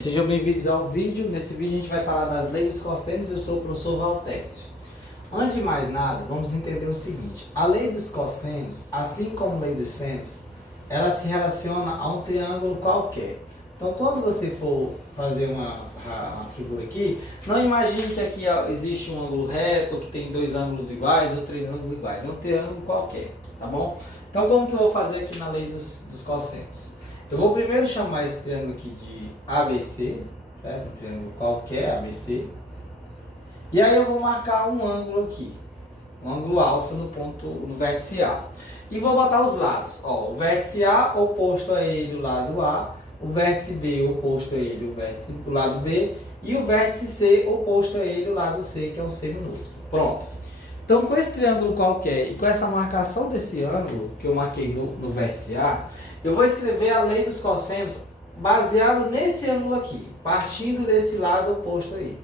Sejam bem-vindos ao vídeo. Nesse vídeo a gente vai falar das leis dos cossenos. Eu sou o professor Valtécio. Antes de mais nada, vamos entender o seguinte: a lei dos cossenos, assim como a lei dos senos, ela se relaciona a um triângulo qualquer. Então, quando você for fazer uma figura aqui, não imagine que aqui existe um ângulo reto, que tem dois ângulos iguais ou três ângulos iguais. É um triângulo qualquer, tá bom? Então, como que eu vou fazer aqui na lei dos cossenos? Eu vou primeiro chamar esse triângulo aqui de ABC, certo? Um triângulo qualquer, ABC. E aí eu vou marcar um ângulo aqui, um ângulo alfa no vértice A. E vou botar os lados. Ó, o vértice A oposto a ele, o lado A. O vértice B oposto a ele, o lado B. E o vértice C oposto a ele, o lado C, que é um C minúsculo. Pronto. Então, com esse triângulo qualquer e com essa marcação desse ângulo que eu marquei no vértice A, eu vou escrever a lei dos cossenos baseado nesse ângulo aqui, partindo desse lado oposto aí.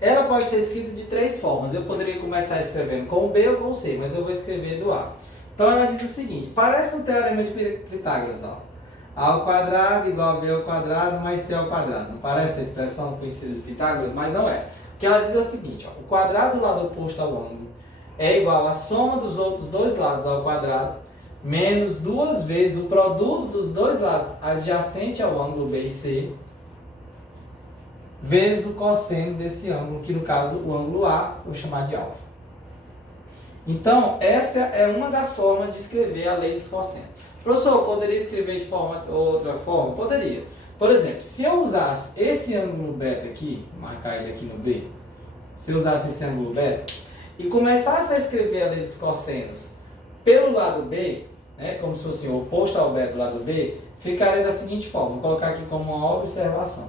Ela pode ser escrita de três formas. Eu poderia começar escrevendo com o B ou com o C, mas eu vou escrever do A. Então ela diz o seguinte: parece um teorema de Pitágoras, ó. A ao quadrado igual a B ao quadrado mais C ao quadrado. Não parece a expressão conhecida de Pitágoras, mas não é. Porque ela diz o seguinte: ó, o quadrado do lado oposto ao ângulo é igual à soma dos outros dois lados ao quadrado menos duas vezes o produto dos dois lados adjacente ao ângulo B e C, vezes o cosseno desse ângulo, que no caso o ângulo A, vou chamar de alfa. Então, essa é uma das formas de escrever a lei dos cossenos. Professor, eu poderia escrever de outra forma? Poderia. Por exemplo, se eu usasse esse ângulo beta aqui, vou marcar ele aqui no B, se eu usasse esse ângulo beta, e começasse a escrever a lei dos cossenos pelo lado B, como se fosse o oposto ao beta do lado B, ficaria da seguinte forma. Vou colocar aqui como uma observação.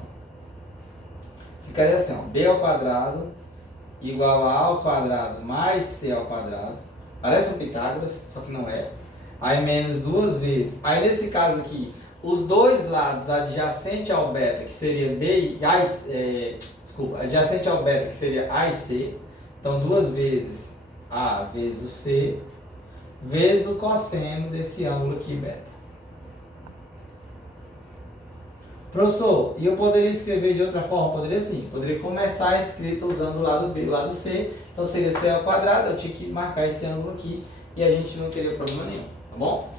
Ficaria assim, ó, B ao quadrado igual a A ao quadrado mais C ao quadrado. Parece um Pitágoras, só que não é. Aí menos duas vezes. Aí nesse caso aqui, os dois lados adjacente ao beta, que seria B e A, adjacente ao beta, que seria A e C. Então duas vezes A vezes o C, vezes o cosseno desse ângulo aqui, beta. Professor, e eu poderia escrever de outra forma? Poderia sim. Poderia começar a escrita usando o lado B e o lado C. Então seria C ao quadrado, eu tinha que marcar esse ângulo aqui e a gente não teria problema nenhum, tá bom?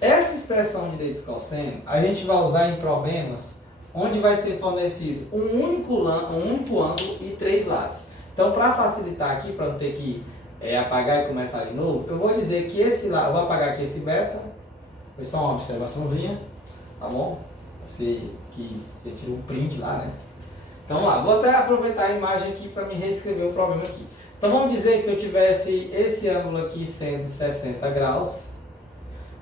Essa expressão de lei dos cossenos, a gente vai usar em problemas onde vai ser fornecido um único ângulo e três lados. Então, para facilitar aqui, para não ter que apagar e começar de novo, eu vou dizer que esse lado, eu vou apagar aqui esse beta, foi só uma observaçãozinha, tá bom? Você tirou o print lá, né? Então lá, vou até aproveitar a imagem aqui para me reescrever o problema aqui. Então vamos dizer que eu tivesse esse ângulo aqui sendo 60 graus,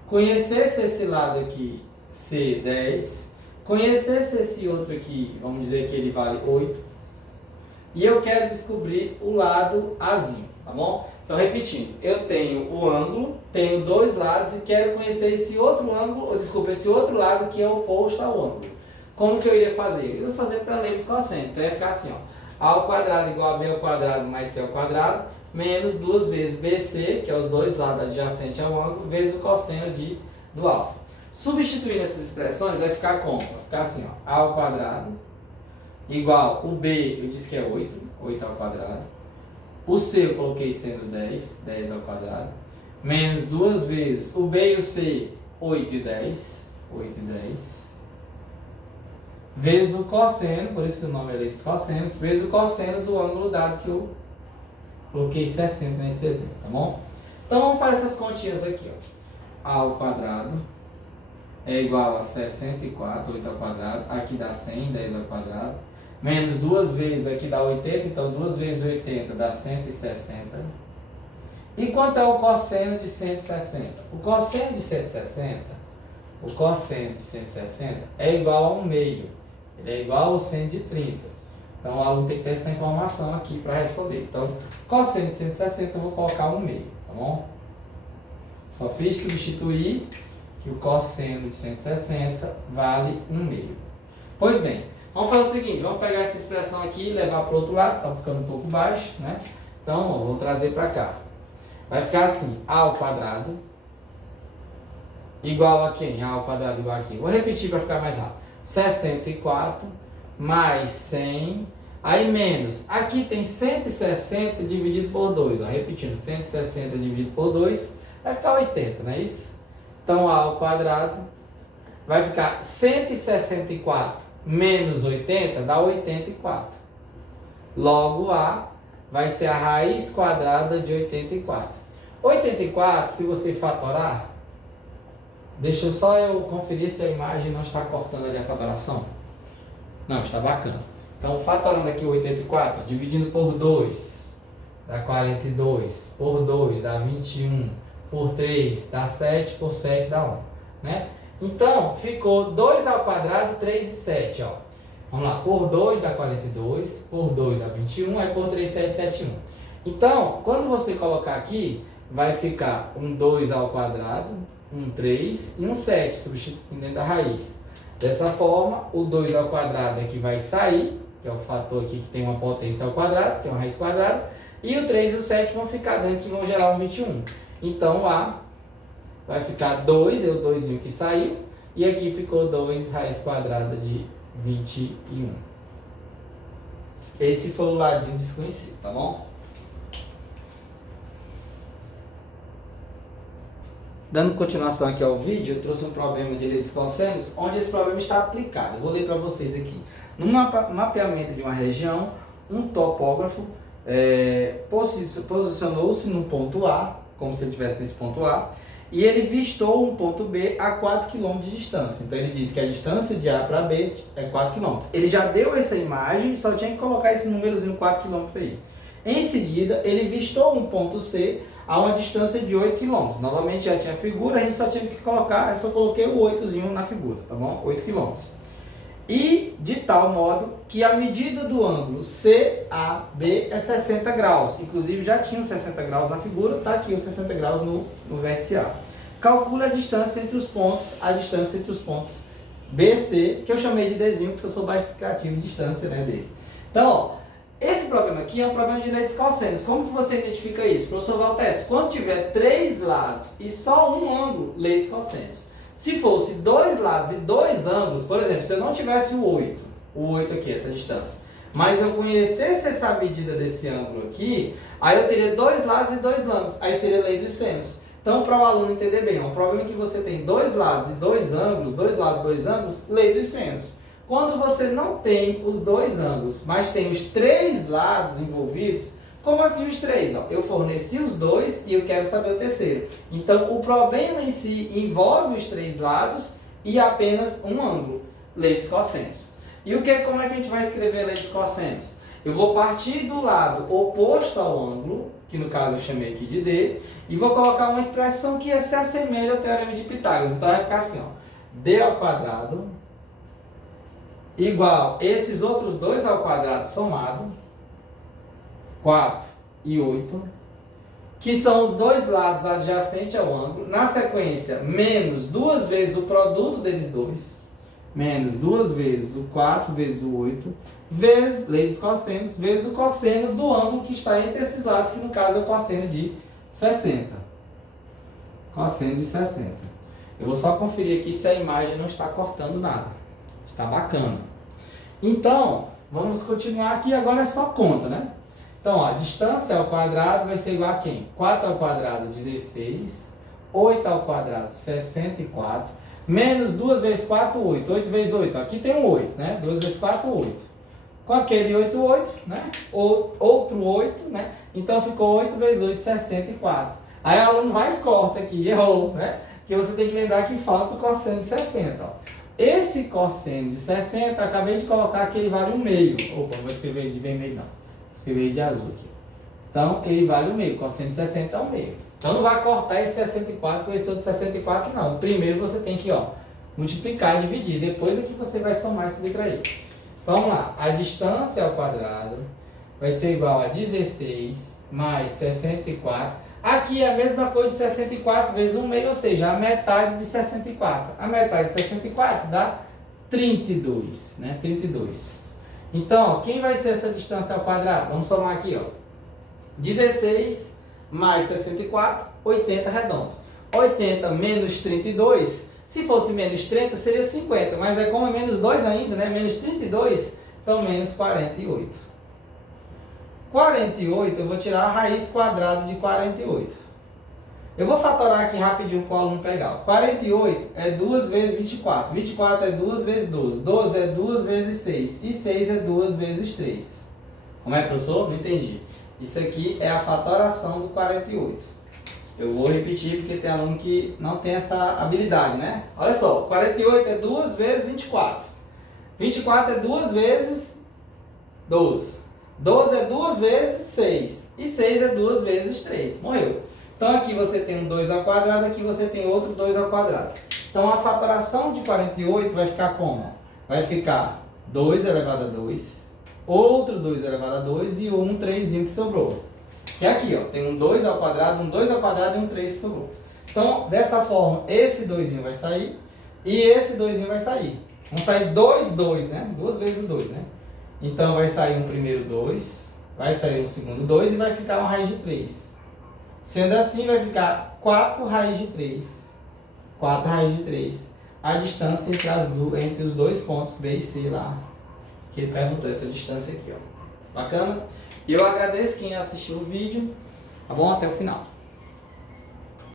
conhecesse esse lado aqui C10, conhecesse esse outro aqui, vamos dizer que ele vale 8, e eu quero descobrir o lado Azinho, tá bom? Então, repetindo, eu tenho o ângulo, tenho dois lados e quero conhecer esse outro ângulo, esse outro lado que é oposto ao ângulo. Como que eu iria fazer? Eu ia fazer para a lei dos cossenos. Então, ia ficar assim, ó, A ao quadrado igual a B ao quadrado mais C ao quadrado, menos duas vezes BC, que é os dois lados adjacentes ao ângulo, vezes o cosseno do alfa. Substituindo essas expressões, vai ficar como? Vai ficar assim, ó, A ao quadrado igual, o B eu disse que é 8 ao quadrado. O C eu coloquei sendo 10 ao quadrado, menos duas vezes o B e o C, 8 e 10, vezes o cosseno, por isso que o nome é lei dos cossenos, vezes o cosseno do ângulo dado que eu coloquei 60 nesse exemplo, tá bom? Então vamos fazer essas continhas aqui, ó. A ao quadrado é igual a 64, 8 ao quadrado, aqui dá 100, 10 ao quadrado, menos duas vezes aqui dá 80, então duas vezes 80 dá 160. E quanto é o cosseno de 160? O cosseno de 160 é igual a 1 meio. Ele é igual ao seno de 30. Então o aluno tem que ter essa informação aqui para responder. Então, cosseno de 160 eu vou colocar 1 meio, tá bom? Só fiz substituir que o cosseno de 160 vale 1 meio. Pois bem, vamos fazer o seguinte, vamos pegar essa expressão aqui e levar para o outro lado, está ficando um pouco baixo, né? Então, vou trazer para cá. Vai ficar assim, A ao quadrado igual a quem? A ao quadrado igual a quem? Vou repetir para ficar mais rápido. 64 mais 100, aí menos, aqui tem 160 dividido por 2, ó, repetindo, 160 dividido por 2, vai ficar 80, não é isso? Então A ao quadrado vai ficar 164 menos 80 dá 84. Logo A vai ser a raiz quadrada de 84. 84, se você fatorar, deixa só eu conferir se a imagem não está cortando ali a fatoração. Não, está bacana. Então, fatorando aqui 84, dividindo por 2, dá 42, por 2 dá 21, por 3 dá 7, por 7 dá 1, né? Então, ficou 2 ao quadrado, 3 e 7, ó. Vamos lá, por 2 dá 42, por 2 dá 21, aí por 3, 7, 7, 1. Então, quando você colocar aqui, vai ficar um 2 ao quadrado, um 3 e um 7, substituindo dentro da raiz. Dessa forma, o 2 ao quadrado aqui vai sair, que é o fator aqui que tem uma potência ao quadrado, que é uma raiz quadrada, e o 3 e o 7 vão ficar dentro, que vão gerar um 21. Então, A vai ficar 2, é o 2 que saiu, e aqui ficou 2 raiz quadrada de 21. Esse foi o ladinho desconhecido, tá bom? Dando continuação aqui ao vídeo, eu trouxe um problema de lei dos cossenos, onde esse problema está aplicado. Eu vou ler para vocês aqui. No mapeamento de uma região, um topógrafo posicionou-se no ponto A, como se ele estivesse nesse ponto A, e ele vistou um ponto B a 4 km de distância. Então ele diz que a distância de A para B é 4 km. Ele já deu essa imagem, só tinha que colocar esse númerozinho 4 km aí. Em seguida, ele vistou um ponto C a uma distância de 8 km. Novamente já tinha a figura, a gente só tinha que colocar, eu só coloquei o 8zinho na figura, tá bom? 8 km. E de tal modo que a medida do ângulo CAB é 60 graus. Inclusive já tinha os 60 graus na figura, tá aqui os 60 graus no vértice A. Calcula a distância entre os pontos, BC, que eu chamei de Dzinho, porque eu sou bastante criativo em distância, né, dele. Então, ó, esse problema aqui é um problema de lei dos cossenos. Como que você identifica isso? Professor Valtes, quando tiver 3 lados e só um ângulo, lei dos cossenos. Se fosse 2 lados e 2 ângulos, por exemplo, se eu não tivesse o 8 aqui, essa distância, mas eu conhecesse essa medida desse ângulo aqui, aí eu teria 2 lados e 2 ângulos, aí seria lei dos senos. Então, para o aluno entender bem, é um problema que você tem 2 lados e 2 ângulos, 2 lados e 2 ângulos, lei dos senos. Quando você não tem os 2 ângulos, mas tem os 3 lados envolvidos, como assim os 3? Ó, eu forneci os 2 e eu quero saber o terceiro. Então, o problema em si envolve os 3 lados e apenas um ângulo, lei dos cossenos. E como é que a gente vai escrever a lei dos cossenos? Eu vou partir do lado oposto ao ângulo, que no caso eu chamei aqui de D, e vou colocar uma expressão que se assemelha ao teorema de Pitágoras. Então, vai ficar assim, ó, D ao quadrado igual esses outros 2 ao quadrado somado, 4 e 8, que são os 2 lados adjacentes ao ângulo, na sequência, menos 2 vezes o produto deles dois, menos 2 vezes o 4 vezes o 8, vezes, lei dos cossenos, vezes o cosseno do ângulo que está entre esses lados, que no caso é o cosseno de 60. Cosseno de 60. Eu vou só conferir aqui se a imagem não está cortando nada. Está bacana. Então, vamos continuar aqui, agora é só conta, né? Então, ó, a distância ao quadrado vai ser igual a quem? 4 ao quadrado, 16. 8 ao quadrado, 64. Menos 2 vezes 4, 8. 8 vezes 8. Aqui tem um 8, né? 2 vezes 4, 8. Com aquele 8, 8, né? Outro 8, né? Então, ficou 8 vezes 8, 64. Aí o aluno vai e corta aqui, errou, né? Que você tem que lembrar que falta o cosseno de 60, ó. Esse cosseno de 60, acabei de colocar que ele vale 1/2. Opa, não vou escrever de vermelho não. Escrever de azul aqui. Então, ele vale 1/2. Cosseno de 60 é 1/2. Então, não vai cortar esse 64 com esse outro 64, não. Primeiro você tem que, ó, multiplicar e dividir. Depois é que você vai somar e subtrair. Então, vamos lá. A distância ao quadrado vai ser igual a 16 mais 64. Aqui é a mesma coisa de 64 vezes 1/2, ou seja, a metade de 64. A metade de 64 dá 32, né? 32. Então, ó, quem vai ser essa distância ao quadrado? Vamos somar aqui, ó. 16 mais 64, 80 redondo. 80 menos 32, se fosse menos 30 seria 50, mas é como é menos 2 ainda, né? Menos 32 Então, menos 48. 48, eu vou tirar a raiz quadrada de 48. Eu vou fatorar aqui rapidinho para o aluno pegar. 48 é 2 vezes 24. 24 é 2 vezes 12. 12 é 2 vezes 6. E 6 é 2 vezes 3. Como é, professor? Não entendi. Isso aqui é a fatoração do 48. Eu vou repetir porque tem aluno que não tem essa habilidade, né? Olha só, 48 é 2 vezes 24. 24 é 2 vezes 12. 12 é 2 vezes 6. E 6 é 2 vezes 3. Morreu. Então aqui você tem um 2 ao quadrado, aqui você tem outro 2 ao quadrado. Então a fatoração de 48 vai ficar como? Vai ficar 2 elevado a 2, outro 2 elevado a 2 e um 3 que sobrou. Que é aqui, ó, tem um 2 ao quadrado, um 2 ao quadrado e um 3 que sobrou. Então, dessa forma, esse 2 vai sair e esse 2 vai sair. Vão sair dois 2, né? 2 vezes o 2, né? Então vai sair um primeiro 2, vai sair um segundo 2 e vai ficar uma raiz de 3. Sendo assim, vai ficar 4 raiz de 3. 4 raiz de 3. A distância entre os dois pontos B e C lá. Que ele perguntou, essa distância aqui, ó. Bacana? E eu agradeço quem assistiu o vídeo. Tá bom? Até o final.